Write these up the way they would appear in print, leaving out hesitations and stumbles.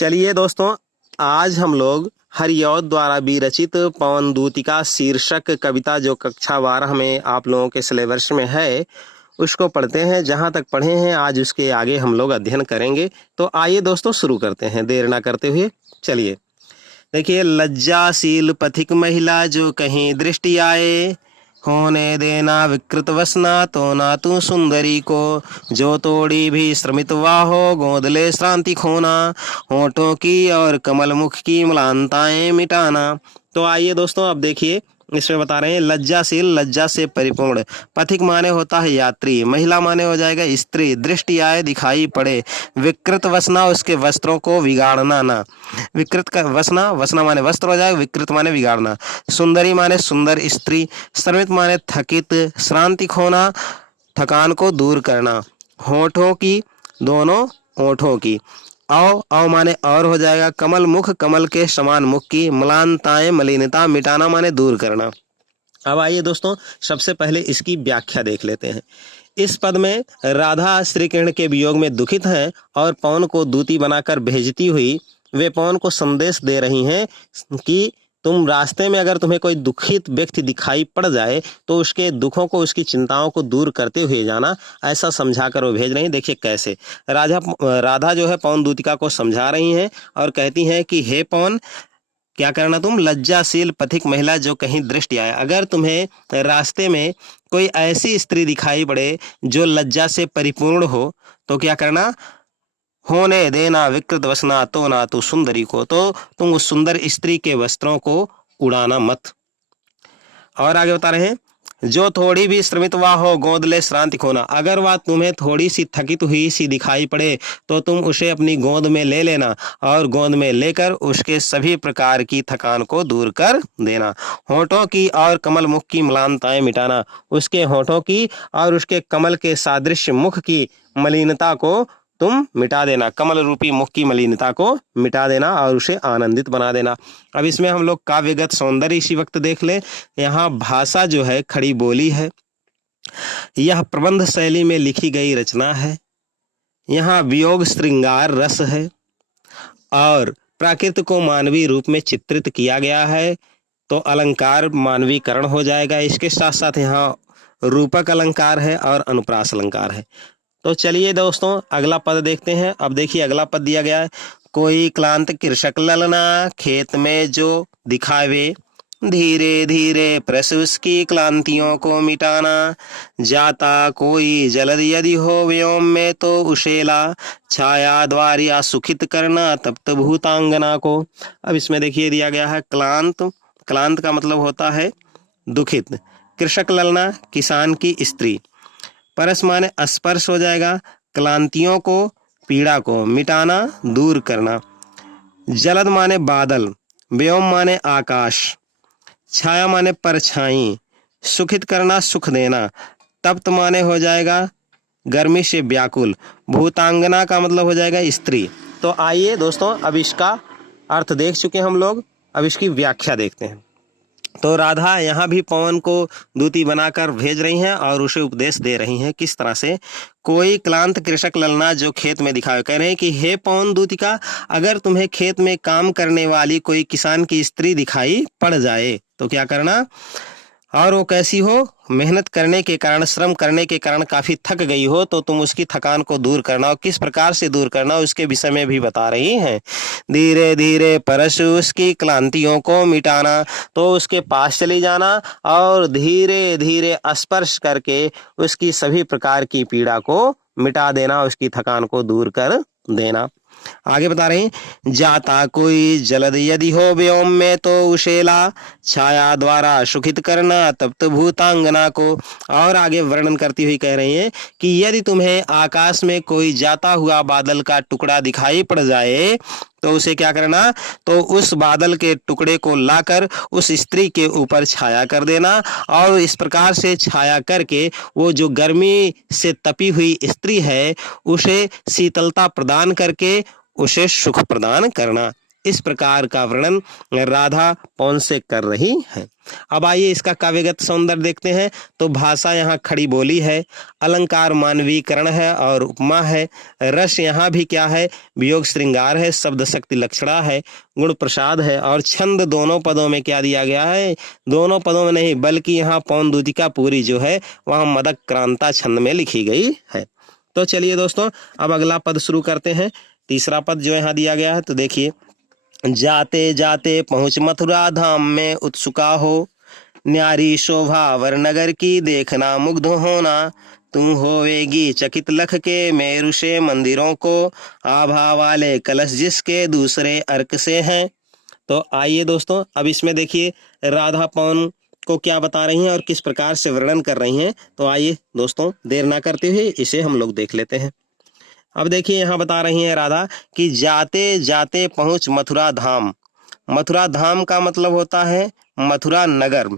चलिए दोस्तों, आज हम लोग हरिऔध द्वारा विरचित पवन दूतिका शीर्षक कविता जो कक्षा 12 में आप लोगों के सिलेबस में है उसको पढ़ते हैं। जहाँ तक पढ़े हैं आज उसके आगे हम लोग अध्ययन करेंगे। तो आइए दोस्तों शुरू करते हैं देर ना करते हुए। चलिए देखिए, लज्जाशील पथिक महिला जो कहीं दृष्टि आए, होने देना विकृत वसना तो ना तू सुंदरी को, जो तोड़ी भी श्रमित वाहो गोद ले श्रांति खोना, होठों की और कमल मुख की म्लानताएं मिटाना। तो आइए दोस्तों, अब देखिए इसमें बता रहे हैं लज्जाशील, लज्जा से परिपूर्ण। पथिक माने होता है यात्री, महिला माने हो जाएगा स्त्री, दृष्टि आए दिखाई पड़े, विकृत वसना उसके वस्त्रों को बिगाड़ना ना, विकृत का वसना, वसना माने वस्त्र हो जाएगा, विकृत माने बिगाड़ना, सुंदरी माने सुंदर स्त्री, श्रमित माने थकित, श्रांति खोना थकान को दूर करना, होठों की दोनों होठों की, अव माने और हो जाएगा, कमल मुख कमल के समान मुख की, म्लानताएं मलिनता मिटाना माने दूर करना। अब आइए दोस्तों, सबसे पहले इसकी व्याख्या देख लेते हैं। इस पद में राधा श्री कृष्ण के वियोग में दुखित हैं और पवन को दूती बनाकर भेजती हुई वे पवन को संदेश दे रही हैं कि तुम रास्ते में अगर तुम्हें कोई दुखित व्यक्ति दिखाई पड़ जाए तो उसके दुखों को, उसकी चिंताओं को दूर करते हुए जाना, ऐसा समझाकर वो भेज रही हैं। देखिए कैसे राधा जो है पवन दूतिका को समझा रही हैं और कहती हैं कि हे पवन, क्या करना तुम, लज्जाशील पथिक महिला जो कहीं दृष्टि आए, अगर तुम्हें रास्ते में कोई ऐसी स्त्री दिखाई पड़े जो लज्जा से परिपूर्ण हो तो क्या करना, होने देना विकृत वसना तो ना तू सुंदरी को, तो तुम उस सुंदर स्त्री के वस्त्रों को उड़ाना मत। और आगे बता रहे हैं, जो थोड़ी भी श्रमित हुआ हो गोद ले श्रांति खोना, अगर वह तुम्हें थोड़ी सी थकित हुई सी दिखाई पड़े तो तुम उसे अपनी गोद में ले लेना और गोद में लेकर उसके सभी प्रकार की थकान को दूर कर देना, होठों की और कमल मुख की म्लानताएं मिटाना, उसके होठों की और उसके कमल के सादृश्य मुख की मलिनता को तुम मिटा देना, कमल रूपी मुख की मलिनता को मिटा देना और उसे आनंदित बना देना। अब इसमें हम लोग काव्यगत सौंदर्य इसी वक्त देख ले। यहाँ भाषा जो है खड़ी बोली है, यह प्रबंध शैली में लिखी गई रचना है, यहाँ वियोग श्रृंगार रस है और प्राकृत को मानवीय रूप में चित्रित किया गया है, तो अलंकार मानवीकरण हो जाएगा। इसके साथ साथ यहाँ रूपक अलंकार है और अनुप्रास अलंकार है। तो चलिए दोस्तों अगला पद देखते हैं। अब देखिए अगला पद दिया गया है, कोई क्लांत कृषक ललना खेत में जो दिखावे, धीरे धीरे प्रस उसकी क्लांतियों को मिटाना, जाता कोई जलद यदि हो व्योम में तो उशेला, छाया द्वारिया सुखित करना तप्त भूतांगना को। अब इसमें देखिए दिया गया है क्लांत, क्लांत का मतलब होता है दुखित, कृषक ललना किसान की स्त्री, परस माने स्पर्श हो जाएगा, क्लांतियों को पीड़ा को मिटाना दूर करना, जलद माने बादल, व्योम माने आकाश, छाया माने परछाई, सुखित करना सुख देना, तप्त माने हो जाएगा गर्मी से व्याकुल, भूतांगना का मतलब हो जाएगा स्त्री। तो आइए दोस्तों, अब इसका अर्थ देख चुके हम लोग, अब इसकी व्याख्या देखते हैं। तो राधा यहाँ भी पवन को दूती बनाकर भेज रही हैं और उसे उपदेश दे रही हैं। किस तरह से, कोई क्लांत कृषक ललना जो खेत में दिखावे, कह रहे हैं कि हे पवन दूतिका, अगर तुम्हें खेत में काम करने वाली कोई किसान की स्त्री दिखाई पड़ जाए तो क्या करना, और वो कैसी हो, मेहनत करने के कारण, श्रम करने के कारण काफी थक गई हो, तो तुम उसकी थकान को दूर करना, और किस प्रकार से दूर करना उसके विषय में भी बता रही हैं। धीरे धीरे परस उसकी क्लांतियों को मिटाना, तो उसके पास चली जाना और धीरे धीरे स्पर्श करके उसकी सभी प्रकार की पीड़ा को मिटा देना, उसकी थकान को दूर कर देना। आगे बता रहे हैं, जाता कोई जलद यदि हो व्योम में तो उशेला, छाया द्वारा सुखित करना तप्त भूतांगना को। और आगे वर्णन करती हुई कह रही हैं कि यदि तुम्हें आकाश में कोई जाता हुआ बादल का टुकड़ा दिखाई पड़ जाए तो उसे क्या करना, तो उस बादल के टुकड़े को लाकर उस स्त्री के ऊपर छाया कर देना, और इस प्रकार से छाया करके वो जो गर्मी से तपी हुई स्त्री है उसे शीतलता प्रदान करके उसे सुख प्रदान करना। इस प्रकार का वर्णन राधा पवन से कर रही है। अब आइए इसका काव्यगत सौंदर्य देखते हैं। तो भाषा यहाँ खड़ी बोली है, अलंकार मानवीकरण है और उपमा है, रस यहाँ भी क्या है, वियोग श्रृंगार है, शब्द शक्ति लक्षणा है, गुण प्रसाद है, और छंद दोनों पदों में क्या दिया गया है, दोनों पदों में नहीं बल्कि यहाँ पवन दूतिका पूरी जो है वह मदक क्रांता छंद में लिखी गई है। तो चलिए दोस्तों अब अगला पद शुरू करते हैं। तीसरा पद जो यहाँ दिया गया है, तो देखिए, जाते जाते पहुँच मथुरा धाम में उत्सुका हो, न्यारी शोभा वर नगर की देखना मुग्ध होना, तुम होवेगी चकित लख के मेरु से मंदिरों को, आभा वाले कलश जिसके दूसरे अर्क से हैं। तो आइए दोस्तों अब इसमें देखिए राधा पवन को क्या बता रही हैं और किस प्रकार से वर्णन कर रही हैं। तो आइए दोस्तों देर ना करते हुए इसे हम लोग देख लेते हैं। अब देखिए यहाँ बता रही हैं राधा कि जाते जाते पहुँच मथुरा धाम। मथुरा धाम का मतलब होता है मथुरा नगर।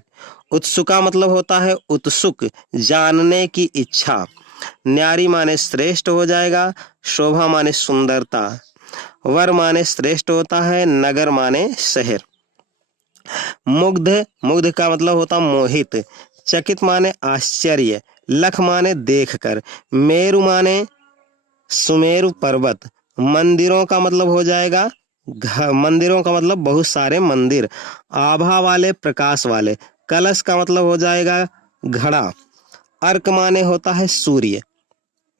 उत्सुका मतलब होता है उत्सुक, जानने की इच्छा। न्यारी माने श्रेष्ठ हो जाएगा, शोभा माने सुंदरता, वर माने श्रेष्ठ होता है, नगर माने शहर। मुग्ध, मुग्ध का मतलब होता मोहित, चकित माने आश्चर्य, लख माने देखकर, मेरु माने सुमेरु पर्वत, मंदिरों का मतलब हो जाएगा मंदिरों का मतलब बहुत सारे मंदिर, आभा वाले प्रकाश वाले, कलश का मतलब हो जाएगा घड़ा, अर्क माने होता है सूर्य।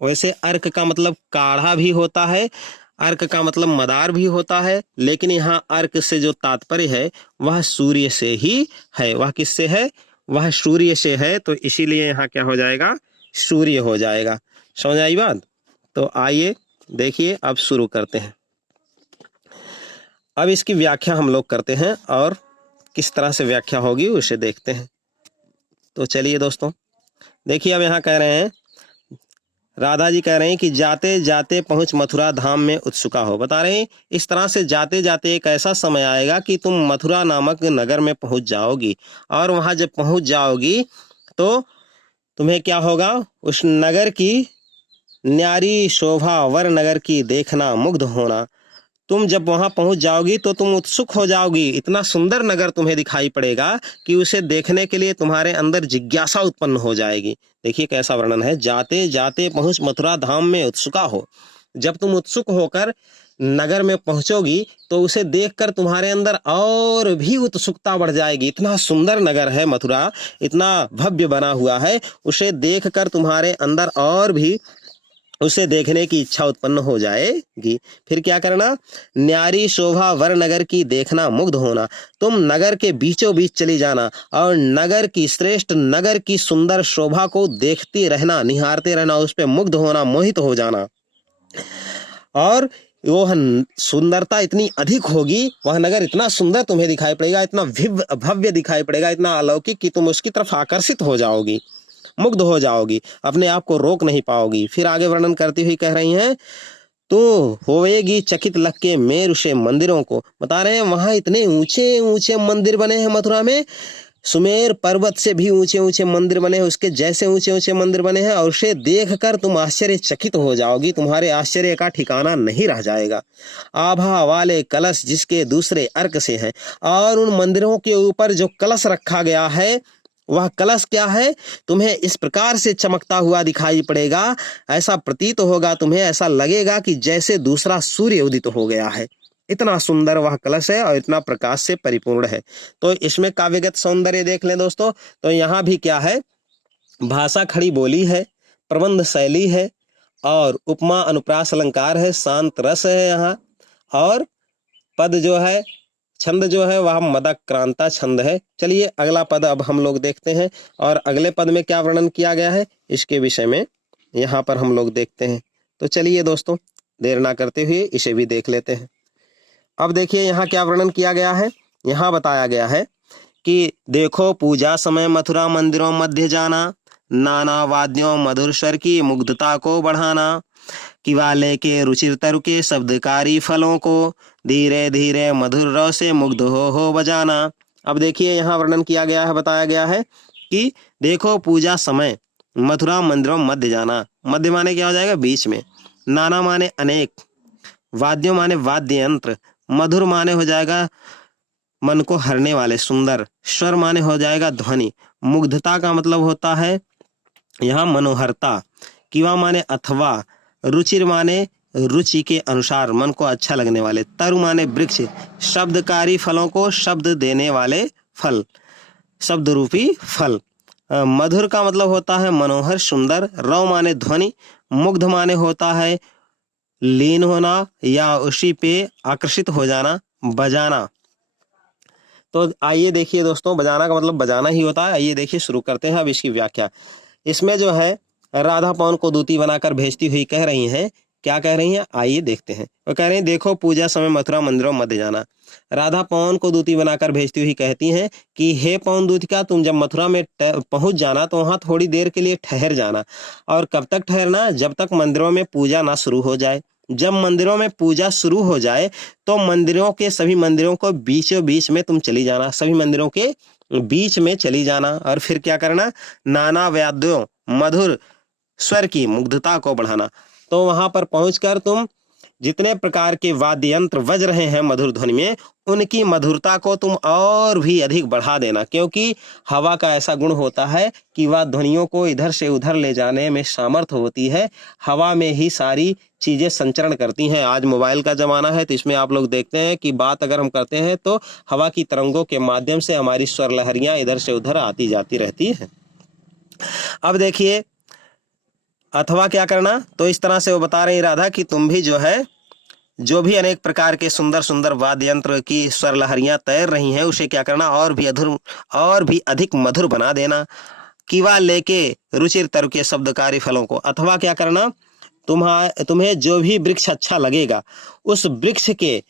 वैसे अर्क का मतलब काढ़ा भी होता है, अर्क का मतलब मदार भी होता है, लेकिन यहाँ अर्क से जो तात्पर्य है वह सूर्य से ही है। वह किससे है, वह सूर्य से है, तो इसीलिए यहाँ क्या हो जाएगा, सूर्य हो जाएगा। समझ आई बात। तो आइए देखिए अब शुरू करते हैं। अब इसकी व्याख्या हम लोग करते हैं और किस तरह से व्याख्या होगी उसे देखते हैं। तो चलिए दोस्तों देखिए, अब यहाँ कह रहे हैं, राधा जी कह रहे हैं कि जाते जाते पहुँच मथुरा धाम में उत्सुका हो। बता रहे हैं इस तरह से जाते जाते एक ऐसा समय आएगा कि तुम मथुरा नामक नगर में पहुँच जाओगी, और वहाँ जब पहुँच जाओगी तो तुम्हें क्या होगा, उस नगर की न्यारी शोभा वर नगर की देखना मुग्ध होना। तुम जब वहां पहुंच जाओगी तो तुम उत्सुक हो जाओगी, इतना सुंदर नगर तुम्हें दिखाई पड़ेगा कि उसे देखने के लिए तुम्हारे अंदर जिज्ञासा उत्पन्न हो जाएगी। देखिए कैसा वर्णन है, जाते जाते पहुंच मथुरा धाम में उत्सुका हो। जब तुम उत्सुक होकर नगर में पहुंचोगी तो उसे देखकर तुम्हारे अंदर और भी उत्सुकता बढ़ जाएगी। इतना सुंदर नगर है मथुरा, इतना भव्य बना हुआ है, उसे देखकर तुम्हारे अंदर और भी उसे देखने की इच्छा उत्पन्न हो जाएगी। फिर क्या करना, न्यारी शोभा वर नगर की देखना मुग्ध होना। तुम नगर के बीचों बीच चली जाना और नगर की श्रेष्ठ, नगर की सुंदर शोभा को देखते रहना, निहारते रहना, उस पे मुग्ध होना, मोहित हो जाना। और वो सुंदरता इतनी अधिक होगी, वह नगर इतना सुंदर तुम्हें दिखाई पड़ेगा, इतना भव्य दिखाई पड़ेगा, इतना अलौकिक कि तुम उसकी तरफ आकर्षित हो जाओगी, मुग्ध हो जाओगी, अपने आप को रोक नहीं पाओगी। फिर आगे वर्णन करती हुई कह रही हैं, तो होएगी चकित लग के मेरु से मंदिरों को। बता रहे हैं वहां इतने ऊंचे ऊंचे मंदिर बने हैं मथुरा में, सुमेर पर्वत से भी ऊंचे ऊंचे मंदिर बने हैं, उसके जैसे ऊंचे ऊंचे मंदिर बने हैं, और उसे देखकर तुम आश्चर्यचकित हो जाओगी, तुम्हारे आश्चर्य का ठिकाना नहीं रह जाएगा। आभा वाले कलश जिसके दूसरे अर्क से हैं, और उन मंदिरों के ऊपर जो कलश रखा गया है वह कलश क्या है, तुम्हें इस प्रकार से चमकता हुआ दिखाई पड़ेगा, ऐसा प्रतीत होगा तुम्हें, ऐसा लगेगा कि जैसे दूसरा सूर्य उदित हो गया है। इतना सुंदर वह कलश है और इतना प्रकाश से परिपूर्ण है। तो इसमें काव्यगत सौंदर्य देख लें दोस्तों, तो यहाँ भी क्या है, भाषा खड़ी बोली है, प्रबंध शैली है, और उपमा अनुप्रास अलंकार है, शांत रस है यहाँ, और पद जो है, छंद जो है वह मदक क्रांता छंद है। चलिए अगला पद अब हम लोग देखते हैं, और अगले पद में क्या वर्णन किया गया है इसके विषय में यहाँ पर हम लोग देखते हैं। तो चलिए दोस्तों देर ना करते हुए इसे भी देख लेते हैं। अब देखिए यहाँ क्या वर्णन किया गया है, यहाँ बताया गया है कि देखो पूजा समय मथुरा मंदिरों मध्य जाना, नाना वाद्यों मधुर स्वर की मुग्धता को बढ़ाना, किवाले के रुचिर तरु के शब्दकारी फलों को धीरे धीरे मधुर रव से मुग्ध हो बजाना। अब देखिए यहाँ वर्णन किया गया है, बताया गया है कि देखो पूजा समय मथुरा मंदिरों मध्य जाना, मध्य माने क्या हो जाएगा, बीच में, नाना माने अनेक, वाद्यों माने वाद्य यंत्र, मधुर माने हो जाएगा मन को हरने वाले, सुंदर। स्वर माने हो जाएगा ध्वनि। मुग्धता का मतलब होता है यहाँ मनोहरता। किवा माने अथवा। रुचिर माने रुचि के अनुसार, मन को अच्छा लगने वाले। तरु माने वृक्ष, शब्दकारी फलों को शब्द देने वाले फल, शब्द रूपी फल। मधुर का मतलब होता है मनोहर, सुंदर। रव माने ध्वनि। मुग्ध माने होता है लीन होना या उसी पे आकर्षित हो जाना, बजाना। तो आइए देखिए दोस्तों, बजाना का मतलब बजाना ही होता है। आइए देखिए, शुरू करते हैं अब इसकी व्याख्या। इसमें जो है राधा पवन को दूती बनाकर भेजती हुई कह रही हैं, क्या कह रही हैं, आइए देखते हैं। वो कह रही हैं, देखो पूजा समय मथुरा मंदिरों मत जाना। राधा पवन को दूती बनाकर भेजती हुई कहती हैं कि हे पवन दूतिका, तुम जब मथुरा में पहुंच जाना तो वहां थोड़ी देर के लिए ठहर जाना। और कब तक ठहरना, जब तक मंदिरों में पूजा ना शुरू हो जाए। जब मंदिरों में पूजा शुरू हो जाए तो मंदिरों के सभी मंदिरों को बीचों बीच में तुम चली जाना, सभी मंदिरों के बीच में चली जाना। और फिर क्या करना, नाना वाद्यों, मधुर स्वर की मुग्धता को बढ़ाना। तो वहां पर पहुंचकर तुम जितने प्रकार के वाद्य यंत्र बज रहे हैं मधुर ध्वनि में, उनकी मधुरता को तुम और भी अधिक बढ़ा देना, क्योंकि हवा का ऐसा गुण होता है कि वह ध्वनियों को इधर से उधर ले जाने में सामर्थ होती है। हवा में ही सारी चीजें संचरण करती हैं। आज मोबाइल का जमाना है तो इसमें आप लोग देखते हैं कि बात अगर हम करते हैं तो हवा की तरंगों के माध्यम से हमारी स्वर लहरियां इधर से उधर आती जाती रहती है। अब देखिए अथवा क्या करना, तो इस तरह से वो बता रही राधा कि तुम भी जो भी अनेक प्रकार के सुंदर सुंदर वाद्य यंत्र की स्वर लहरियां तैर रही हैं, उसे क्या करना, और भी अधिक मधुर बना देना। किवा लेके रुचिर तरु के शब्दकारी फलों को। अथवा क्या करना, तुम्हें जो भी वृक्ष अच्छा लगेगा उस वृक्ष के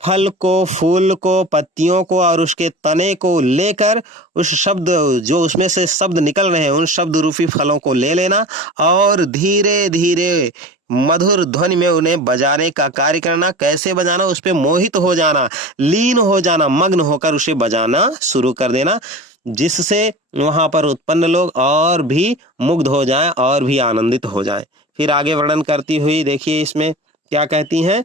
फल को, फूल को, पत्तियों को और उसके तने को लेकर उस शब्द, जो उसमें से शब्द निकल रहे हैं, उन शब्द रूपी फलों को ले लेना और धीरे धीरे मधुर ध्वनि में उन्हें बजाने का कार्य करना। कैसे बजाना, उस पे मोहित हो जाना, लीन हो जाना, मग्न होकर उसे बजाना शुरू कर देना, जिससे वहां पर उत्पन्न लोग और भी मुग्ध हो जाएं और भी आनंदित हो जाएं। फिर आगे वर्णन करती हुई देखिए इसमें क्या कहती हैं।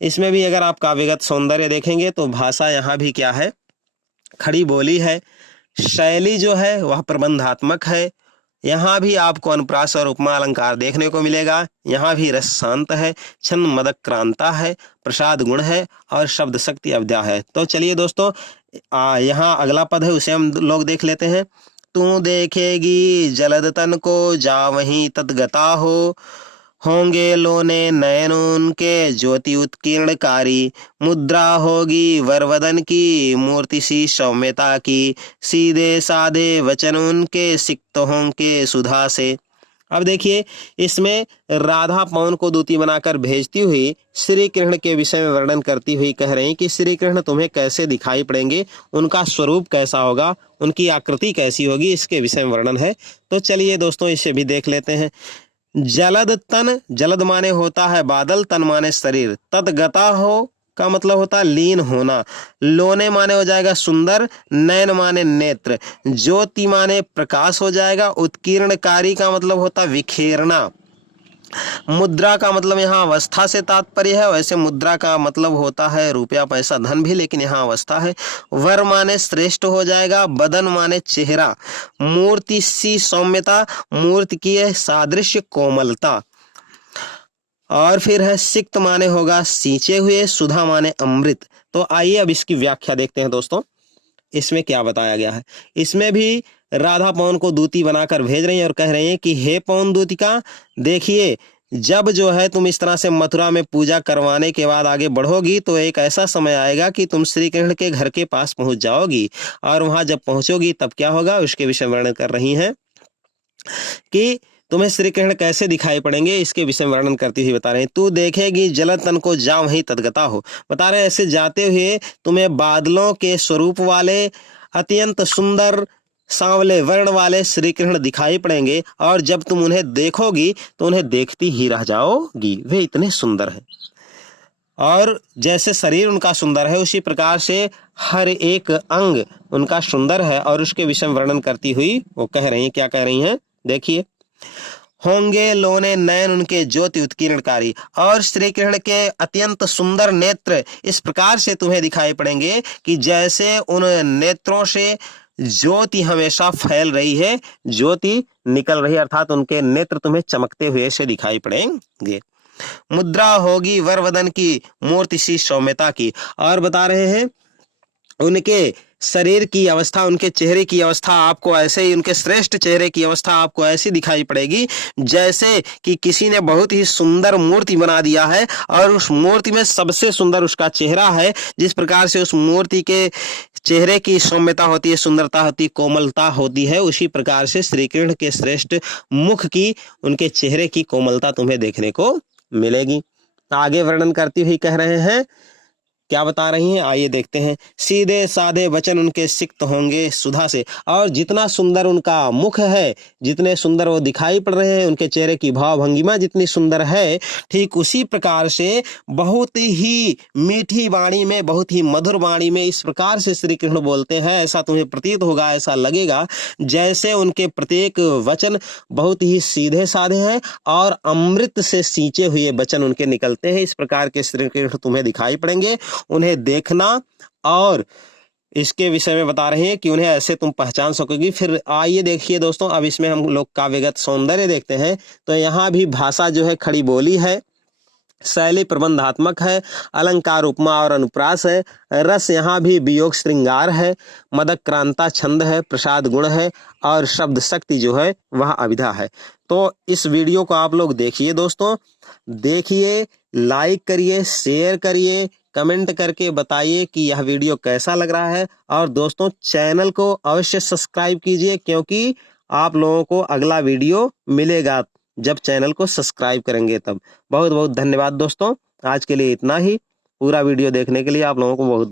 इसमें भी अगर आप काव्यगत सौंदर्य देखेंगे तो भाषा यहाँ भी क्या है, खड़ी बोली है। शैली जो है वह प्रबंधात्मक है। यहाँ भी आपको अनुप्रास और उपमा अलंकार देखने को मिलेगा। यहाँ भी रस शांत है, छंद मदक्रांता है, प्रसाद गुण है और शब्द शक्ति अवध्या है। तो चलिए दोस्तों, यहाँ अगला पद है, उसे हम लोग देख लेते हैं। तू देखेगी जलद तन को, जा वहीं तद्गता होंगे लोने नयन उनके ज्योति उत्कीर्णकारी। मुद्रा होगी वरवदन की, मूर्ति सी सौम्यता की, सीधे साधे वचन उनके, सिक्त होंगे सुधा से। अब देखिए इसमें राधा पवन को दूती बनाकर भेजती हुई श्री कृष्ण के विषय में वर्णन करती हुई कह रही कि श्री कृष्ण तुम्हें कैसे दिखाई पड़ेंगे, उनका स्वरूप कैसा होगा, उनकी आकृति कैसी होगी, इसके विषय में वर्णन है। तो चलिए दोस्तों इसे भी देख लेते हैं। जलद तन, जलद माने होता है बादल, तन माने शरीर, तद्गता हो का मतलब होता है लीन होना। लोने माने हो जाएगा सुंदर, नयन माने नेत्र, ज्योति माने प्रकाश हो जाएगा, उत्कीर्णकारी का मतलब होता है विखेरना। मुद्रा का मतलब यहाँ अवस्था से तात्पर्य है। वैसे मुद्रा का मतलब होता है रुपया पैसा धन भी, लेकिन यहाँ अवस्था है। वर माने श्रेष्ठ हो जाएगा, बदन माने चेहरा, मूर्ति सी सौम्यता, मूर्ति की है सादृश्य कोमलता। और फिर है सिक्त माने होगा सींचे हुए, सुधा माने अमृत। तो आइए अब इसकी व्याख्या देखते हैं दोस्तों, इसमें क्या बताया गया है। इसमें भी राधा पवन को दूती बनाकर भेज रही हैं और कह रही हैं कि हे पवन दूतिका, देखिए जब जो है तुम इस तरह से मथुरा में पूजा करवाने के बाद आगे बढ़ोगी तो एक ऐसा समय आएगा कि तुम श्री कृष्ण के घर के पास पहुंच जाओगी। और वहां जब पहुंचोगी तब क्या होगा, उसके विषय वर्णन कर रही हैं कि तुम्हें श्री कृष्ण कैसे दिखाई पड़ेंगे, इसके विषय में वर्णन करती हुई बता रहे हैं। तू देखेगी जलद तन को, जा वहीं तद्गता हो। बता रहे हैं ऐसे जाते हुए तुम्हें बादलों के स्वरूप वाले अत्यंत सुंदर सांवले वर्ण वाले श्री कृष्ण दिखाई पड़ेंगे, और जब तुम उन्हें देखोगी तो उन्हें देखती ही रह जाओगी, वे इतने सुंदर हैं। और जैसे शरीर उनका सुंदर है उसी प्रकार से हर एक अंग उनका सुंदर है। और उसके विषय में वर्णन करती हुई वो कह रही हैं, क्या कह रही हैं देखिए। होंगे लोने नयन उनके ज्योति उत्कीर्णकारी। और श्री कृष्ण के अत्यंत सुंदर नेत्र इस प्रकार से तुम्हें दिखाई पड़ेंगे कि जैसे उन नेत्रों से ज्योति हमेशा फैल रही है, ज्योति निकल रही है, अर्थात उनके नेत्र तुम्हें चमकते हुए से दिखाई पड़ेंगे। मुद्रा होगी वरवदन की, मूर्ति सी सौम्यता की। और बता रहे हैं उनके शरीर की अवस्था, उनके चेहरे की अवस्था आपको ऐसे ही, उनके श्रेष्ठ चेहरे की अवस्था आपको ऐसी दिखाई पड़ेगी जैसे कि किसी ने बहुत ही सुंदर मूर्ति बना दिया है और उस मूर्ति में सबसे सुंदर उसका चेहरा है। जिस प्रकार से उस मूर्ति के चेहरे की सौम्यता होती है, सुंदरता होती है, कोमलता होती है, उसी प्रकार से श्री कृष्ण के श्रेष्ठ मुख की, उनके चेहरे की कोमलता तुम्हें देखने को मिलेगी। आगे वर्णन करती हुई कह रहे हैं, क्या बता रही हैं, आइए देखते हैं। सीधे साधे वचन उनके सिक्त होंगे सुधा से। और जितना सुंदर उनका मुख है, जितने सुंदर वो दिखाई पड़ रहे हैं, उनके चेहरे की भाव भंगिमा जितनी सुंदर है, ठीक उसी प्रकार से बहुत ही मीठी वाणी में, बहुत ही मधुर वाणी में इस प्रकार से श्री कृष्ण बोलते हैं। ऐसा तुम्हें प्रतीत होगा, ऐसा लगेगा जैसे उनके प्रत्येक वचन बहुत ही सीधे साधे हैं और अमृत से सींचे हुए वचन उनके निकलते हैं। इस प्रकार के श्री कृष्ण तुम्हें दिखाई पड़ेंगे। उन्हें देखना और इसके विषय में बता रहे हैं कि उन्हें ऐसे तुम पहचान सकोगी। फिर आइए देखिए दोस्तों, अब इसमें हम लोग काव्यगत सौंदर्य देखते हैं। तो यहाँ भी भाषा जो है खड़ी बोली है, शैली प्रबंधात्मक है, अलंकार उपमा और अनुप्रास है, रस यहाँ भी वियोग श्रृंगार है, मदक क्रांता छंद है, प्रसाद गुण है और शब्द शक्ति जो है वह अभिधा है। तो इस वीडियो को आप लोग देखिए दोस्तों, देखिए, लाइक करिए, शेयर करिए, कमेंट करके बताइए कि यह वीडियो कैसा लग रहा है। और दोस्तों चैनल को अवश्य सब्सक्राइब कीजिए, क्योंकि आप लोगों को अगला वीडियो मिलेगा जब चैनल को सब्सक्राइब करेंगे तब। बहुत बहुत धन्यवाद दोस्तों, आज के लिए इतना ही। पूरा वीडियो देखने के लिए आप लोगों को बहुत